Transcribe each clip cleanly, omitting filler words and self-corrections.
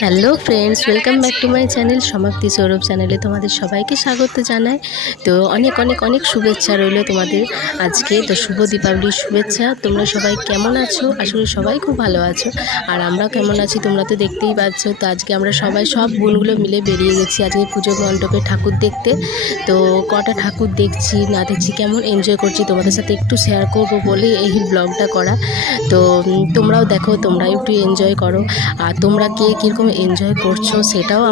Hello friends, welcome back to my channel সমাপ্তি সৌরভ চ্যানেলে তোমাদের সবাইকে স্বাগত জানাই। তো অনেক অনেক অনেক শুভেচ্ছা রইল তোমাদের আজকে। তো শুভ দীপাবলির শুভেচ্ছা। তোমরা সবাই কেমন আছো? আসলে সবাই খুব ভালো আছো, আর আমরা কেমন আছি তোমরা তো দেখতেই পাচ্ছ। তো আজকে আমরা সবাই সব বোনগুলো মিলে বেরিয়ে গেছি আজকে পুজো মণ্ডপে ঠাকুর দেখতে। তো কটা ঠাকুর দেখছি না দেখছি, কেমন এনজয় করছি তোমাদের সাথে একটু শেয়ার করবো বলে এই ব্লগটা করা। তো তোমরাও দেখো, তোমরাও একটু এনজয় করো। আর তোমরা কে কীরকম এনজয় করছো সেটাও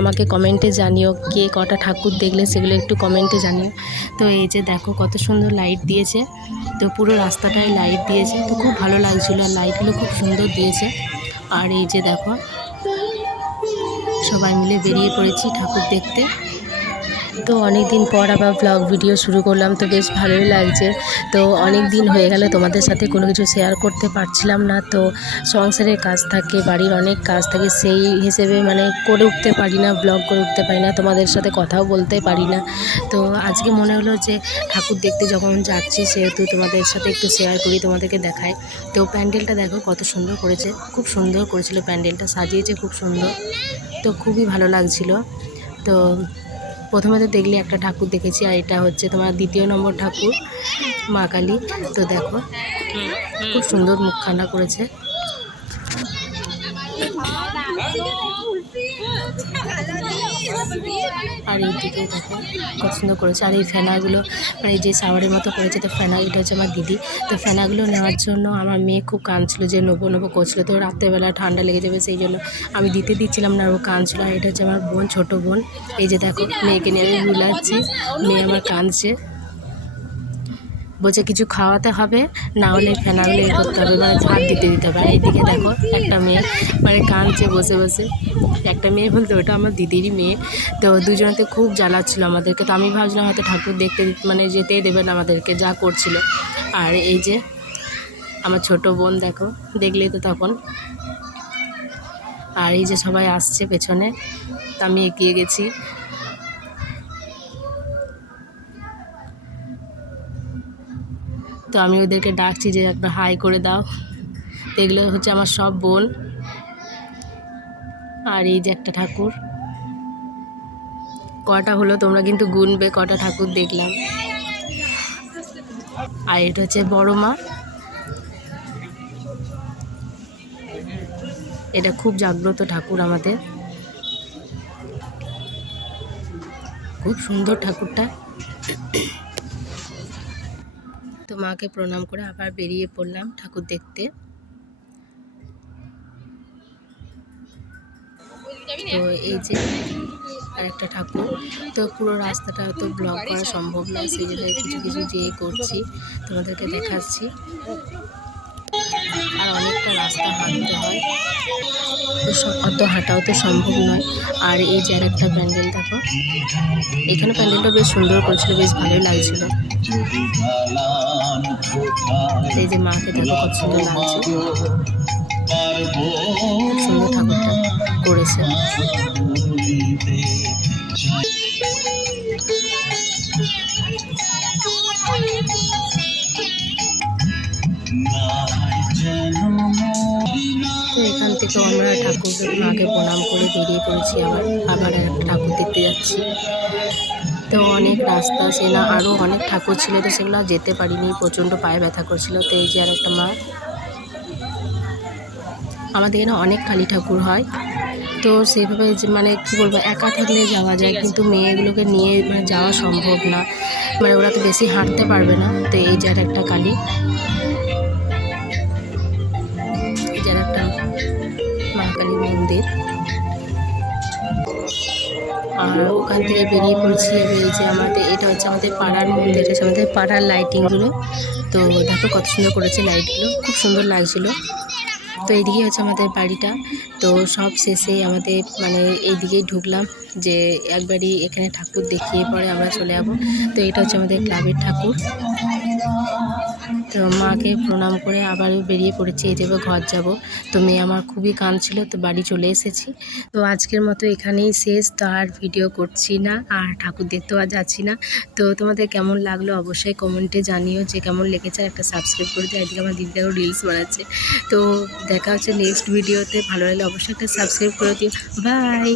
আমাকে কমেন্টে জানিও। কে কটা ঠাকুর দেখলে সেগুলো একটু কমেন্টে জানিও। তো এই যে দেখো কত সুন্দর লাইট দিয়েছে, তো পুরো রাস্তাটায় লাইট দিয়েছে, তো খুব ভালো লাগছিলো, আর লাইটগুলো খুব সুন্দর দিয়েছে। আর এই যে দেখো সবাই মিলে বেরিয়ে পড়েছি ঠাকুর দেখতে। তো অনেক দিন পর আবার ব্লগ ভিডিও শুরু করলাম, তো বেশ ভালোই লাগছে। তো অনেক দিন হয়ে গেল তোমাদের সাথে কোনো কিছু শেয়ার করতে পারছিলাম না। তো সংসারের কাজ থাকে, বাড়ির অনেক কাজ থাকে, সেই হিসেবে করে উঠতে পারি না, ব্লগ করে উঠতে পারি না, তোমাদের সাথে কথাও বলতে পারি না। তো আজকে মনে হলো যে ঠাকুর দেখতে যখন যাচ্ছি সেহেতু তোমাদের সাথে একটু শেয়ার করি, তোমাদেরকে দেখাই। তো প্যান্ডেলটা দেখো কত সুন্দর করেছে, খুব সুন্দর করেছিল প্যান্ডেলটা, সাজিয়েছে খুব সুন্দর, তো খুবই ভালো লাগছিল। তো প্রথমে তো দেখলে একটা ঠাকুর দেখেছি, আর এটা হচ্ছে তোমার দ্বিতীয় নম্বর ঠাকুর মা কালী। তো দেখো খুব সুন্দর মুখখানা করেছে। আর এইদিকে দেখো কত সুন্দর করেছে। আর এই ফেনাগুলো যে সাওয়ারের মতো করেছে, তো ফেনা এটা হচ্ছে আমার দিদি। তো ফেনাগুলো নেওয়ার জন্য আমার মেয়ে খুব কাঁদছিল যে নেবো নেবো করছিল। তো রাত্রেবেলা ঠান্ডা লেগে যাবে সেই জন্য আমি দিতে দিচ্ছিলাম না, ও কাঁদছিল। আর এটা হচ্ছে আমার বোন, ছোটো বোন। এই যে দেখো মেয়েকে নিয়ে আমি বুলাচ্ছি, মেয়ে আমার কাঁদছে, বলছে কিছু খাওয়াতে হবে, না হলে ফেনাগুলো করতে হবে, ভাত দিতে হবে। আর এইদিকে দেখো একটা মেয়ে কাঁদছে বসে বসে। একটা মেয়ে বলতে ওটা আমার দিদিরই মেয়ে। তো দুজনেতে খুব জ্বালাচ্ছিলো আমাদেরকে। তো আমি ভাবছিলাম হয়তো ঠাকুর দেখতে যেতেই দেবেন আমাদেরকে, যা করছিল। আর এই যে আমার ছোট বোন দেখো, দেখলেই তো তখন। আর এই যে সবাই আসছে পেছনে, তো আমি এগিয়ে গেছি। তো আমি ওদেরকে ডাকছি যে একটা হাই করে দাও। এগুলো হচ্ছে আমার সব বোন। আর এই যে একটা ঠাকুর, কটা হলো তোমরা কিন্তু গুনবে কটা ঠাকুর দেখলাম। আর এটা হচ্ছে বড় মা, এটা খুব জাগ্রত ঠাকুর আমাদের, খুব সুন্দর ঠাকুরটা। তো মাকে প্রণাম করে আবার বেরিয়ে পড়লাম ঠাকুর দেখতে। তো এই যে আর একটা ঠাকুর। তো পুরো রাস্তাটা তো ব্লগ করা সম্ভব নয়, সেই জন্য কিছু কিছু যেয়ে করছি, তোমাদেরকে দেখাচ্ছি। আর অনেকটা রাস্তা হাঁটতে হয়, অত হাঁটাও তো সম্ভব নয়। আর এই যে আর একটা প্যান্ডেল দেখো, এখানে প্যান্ডেলটা বেশ সুন্দর করেছিল, বেশ ভালোই লাগছিল। এই যে মাকে দেখো কত সুন্দর লাগছে, খুব সুন্দর ঠাকুরটা করেছে। তো এখান থেকে আমরা ঠাকুর মাকে প্রণাম করে বেরিয়ে পড়েছি, আবার একটা ঠাকুর দেখতে যাচ্ছি। তো অনেক রাস্তা, সে না আরও অনেক ঠাকুর ছিল, তো সেগুলো যেতে পারিনি, প্রচণ্ড পায়ে ব্যথা করছিল। তো এই যে আর একটা মা। আমাদের এখানে অনেক কালী ঠাকুর হয়, তো সেইভাবে যে কী বলবো, একা থাকলে যাওয়া যায়, কিন্তু মেয়েগুলোকে নিয়ে যাওয়া সম্ভব না, ওরা তো বেশি হাঁটতে পারবে না। তো এই যে আর একটা কালী, এই যে আর একটা মা কালীর মন্দির। আর ওখান থেকে বেরিয়ে পড়ছি। এই যে এটা হচ্ছে আমাদের পাড়ার মন্দির, এটা হচ্ছে আমাদের পাড়ার লাইটিংগুলো। তো দেখো কত সুন্দর করেছে লাইটগুলো, খুব সুন্দর লাগছিলো। তো এইদিকে হচ্ছে আমাদের বাড়িটা। তো সব শেষে আমাদের এইদিকেই ঢুকলাম, যে একবারই এখানে ঠাকুর দেখিয়ে পরে আমরা চলে যাবো। তো এটা হচ্ছে আমাদের ক্লাবের ঠাকুর। তো মাকে প্রণাম করে আবারও বেরিয়ে পড়েছি, এই যাবো ঘর যাব। তো মেয়ে আমার খুবই কাঁদছিল, তো বাড়ি চলে এসেছি। তো আজকের মতো এখানেই শেষ, তো আর ভিডিও করছি না, আর ঠাকুর দেখতেও আর যাচ্ছি না। তো তোমাদের কেমন লাগলো অবশ্যই কমেন্টে জানিও, যে কেমন লেগেছে। একটা সাবস্ক্রাইব করে দিও, এদিকে আমার দিদিটাও রিলস বানাচ্ছে। তো দেখা হচ্ছে নেক্সট ভিডিওতে, ভালো লাগলে অবশ্যই একটা সাবস্ক্রাইব করে দিও। বাই।